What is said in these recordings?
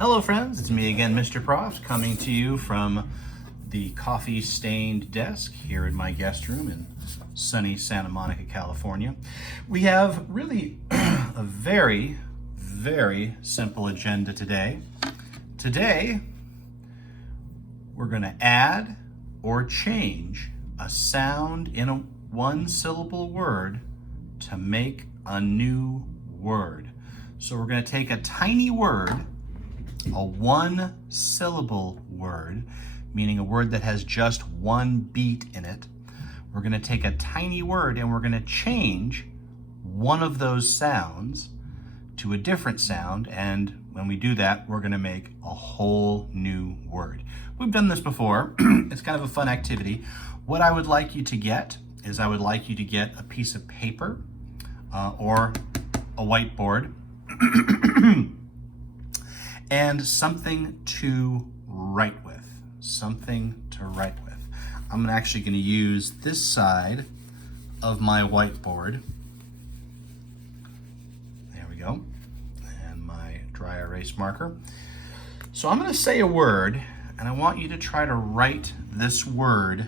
Hello friends, it's me again, Mr. Proft, coming to you from the coffee-stained desk here in my guest room in sunny Santa Monica, California. We have really a very, very simple agenda today. Today, we're going to add or change a sound in a one-syllable word to make a new word. So we're going to take a tiny word, a one-syllable word, meaning a word that has just one beat in it. We're going to take a tiny word and we're going to change one of those sounds to a different sound, and when we do that, we're going to make a whole new word. We've done this before. It's kind of a fun activity. What I would like you to get is I would like you to get a piece of paper or a whiteboard and something to write with. I'm actually going to use this side of my whiteboard. There we go. And my dry erase marker. So I'm going to say a word, and I want you to try to write this word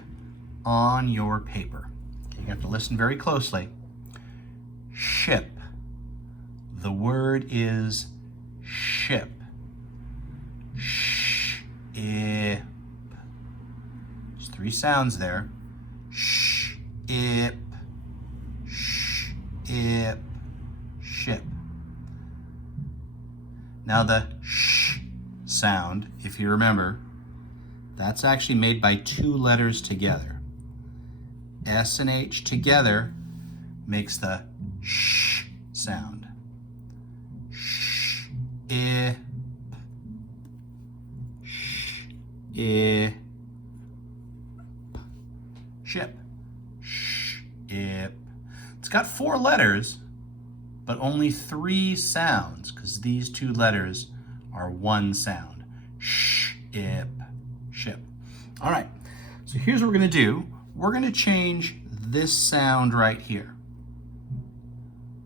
on your paper. You have to listen very closely. Ship. The word is ship. Ship. There's three sounds there. Ship. Ship. Ship. Now the sh sound, if you remember, that's actually made by two letters together. S and H together makes the sh sound. Ship. Ship. Ship. Ship. It's got four letters, but only three sounds, because these two letters are one sound. Ship. Ship. All right, so here's what we're going to do. We're going to change this sound right here.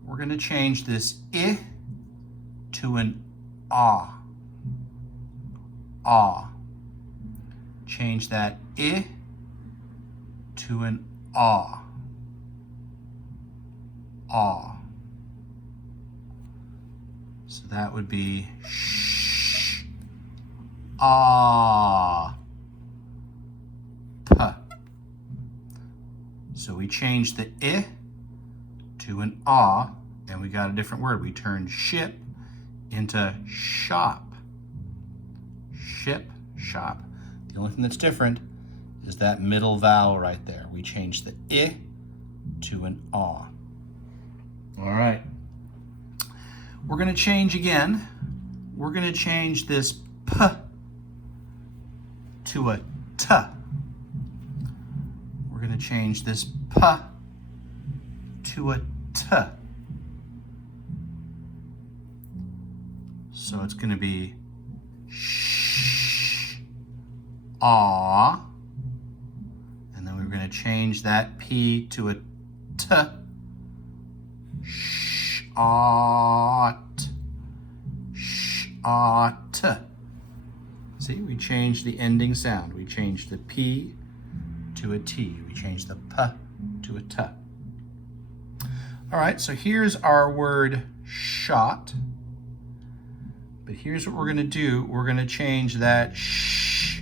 We're going to change this I to an ah. Ah. Change that I to an ah. Ah. So that would be sh, ah, puh. So we changed the I to an ah, and we got a different word. We turned ship into shop. Ship, shop. The only thing that's different is that middle vowel right there. We changed the I to an ah. All right. We're going to change again. We're going to change this p to a t. We're going to change this p to a t. So it's going to be sh, ah, and then we're going to change that p to a t. Shot. Shot. See, we changed the ending sound. We changed the P to a T. We changed the P to a T. All right, so here's our word shot. But here's what we're going to do. We're going to change that sh.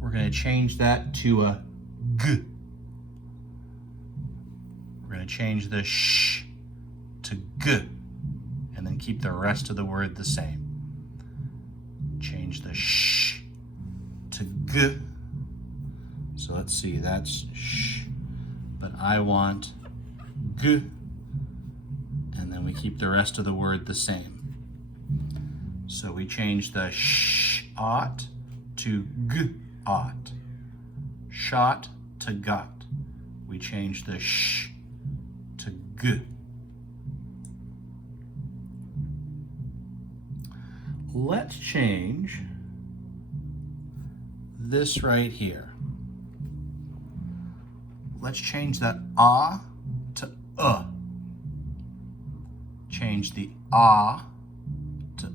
We're going to change that to a g. We're going to change the sh to g, and then keep the rest of the word the same. Change the sh to g. So let's see, that's sh, but I want g, and then we keep the rest of the word the same. So we change the sh-ot to g-ot. Shot to got. We change the sh to g. Let's change this right here. Let's change that ah to change the ah to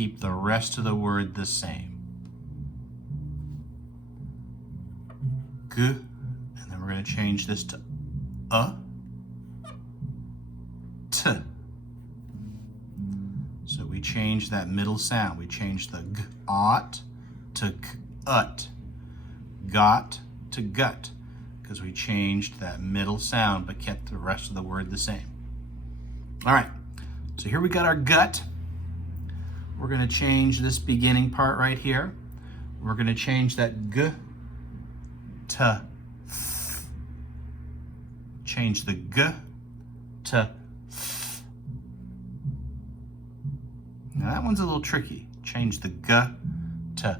keep the rest of the word the same. G, and then we're going to change this to t. So we change that middle sound. We change the g, ot to g, ut, got to gut, because we changed that middle sound but kept the rest of the word the same. All right, so here we got our gut. We're going to change this beginning part right here. We're going to change that g to th. Change the g to th. Now that one's a little tricky. Change the g to th.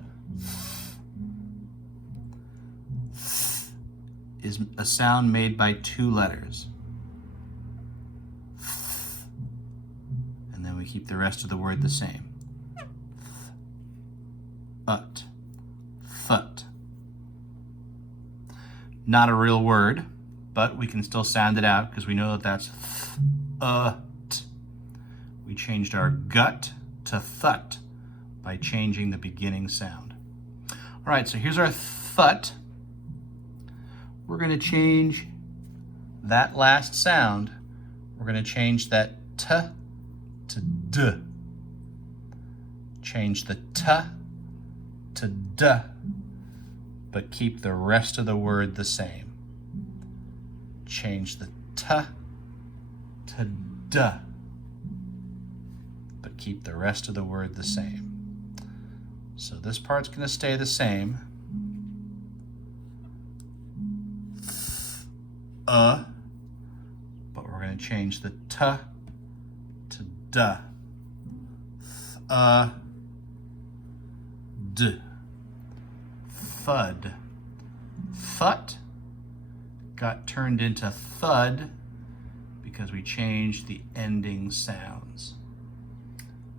Th is a sound made by 2 letters. Th. And then we keep the rest of the word the same. Ut, thut. Not a real word, but we can still sound it out because we know that that's th-ut. We changed our gut to thut by changing the beginning sound. All right, so here's our thut. We're going to change that last sound. We're going to change that t to d. Change the t to d, but keep the rest of the word the same. Change the t to d, but keep the rest of the word the same. So this part's going to stay the same. But we're going to change the t to d. D. Thud. Thut got turned into thud because we changed the ending sounds.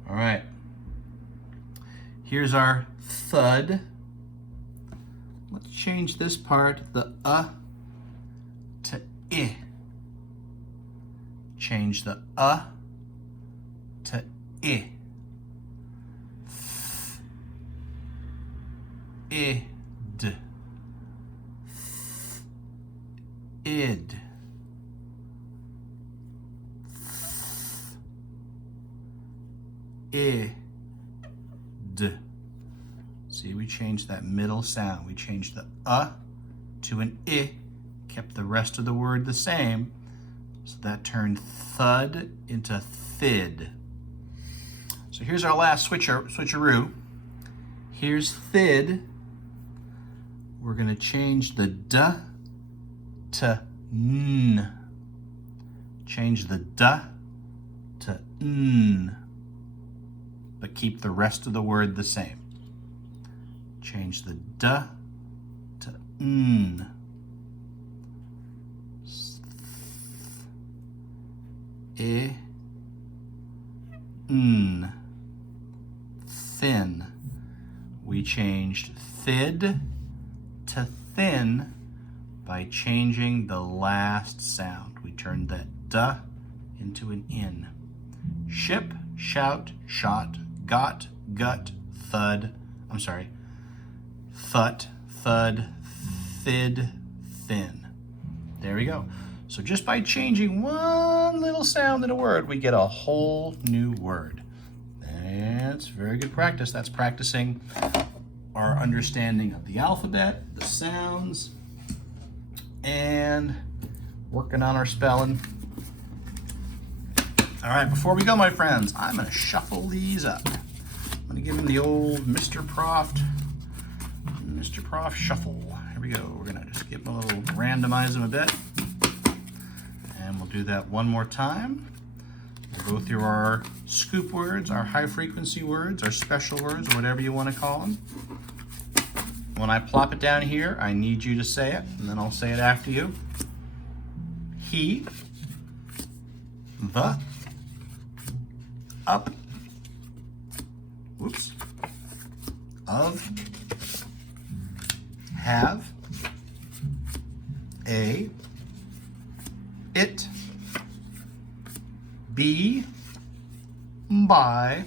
All right. Here's our thud. Let's change this part, the to I. Change the to I. Id. Id. Id. See, we changed that middle sound. We changed the to an I, kept the rest of the word the same, so that turned thud into thid. So here's our last switcheroo. Here's thid. We're going to change the d to n. Change the d to n, but keep the rest of the word the same. Change the d to n. I, n. Thin. We changed thid to thin by changing the last sound. We turned that d into an in. Ship, shout, shot, got, gut, thud. I'm sorry. Thut, thud, thid, thin. There we go. So just by changing one little sound in a word, we get a whole new word. That's very good practice. That's practicing our understanding of the alphabet, the sounds, and working on our spelling. All right, before we go, my friends, I'm going to shuffle these up. I'm going to give them the old Mr. Prof shuffle. Here we go. We're going to just give them a little, randomize them a bit. And we'll do that one more time. We'll go through our scoop words, our high frequency words, our special words, or whatever you want to call them. When I plop it down here, I need you to say it, and then I'll say it after you. He, the, up, whoops, of, have, a, it, be, by,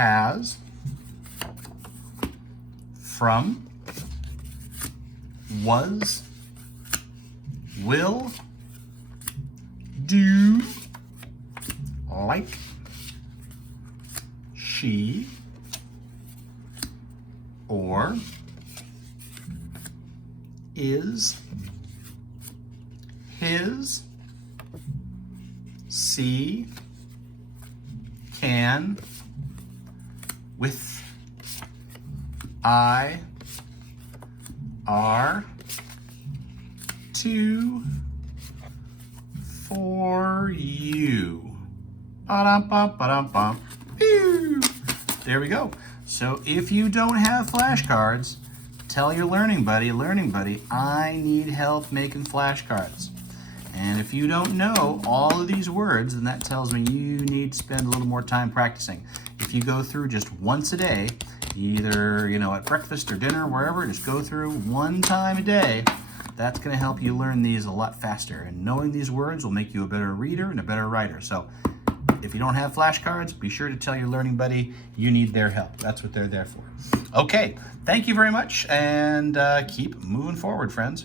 has, from, was, will, do, like, she, or, is, his, see, can, with, I, are, to, for you. Ba-dum-bum, ba-dum-bum. Pew! There we go. So if you don't have flashcards, tell your learning buddy, I need help making flashcards. And if you don't know all of these words, then that tells me you need to spend a little more time practicing. If you go through just once a day, either at breakfast or dinner, wherever, just go through one time a day, that's going to help you learn these a lot faster. And knowing these words will make you a better reader and a better writer. So if you don't have flashcards, be sure to tell your learning buddy you need their help. That's what they're there for. Okay, thank you very much, and keep moving forward, friends.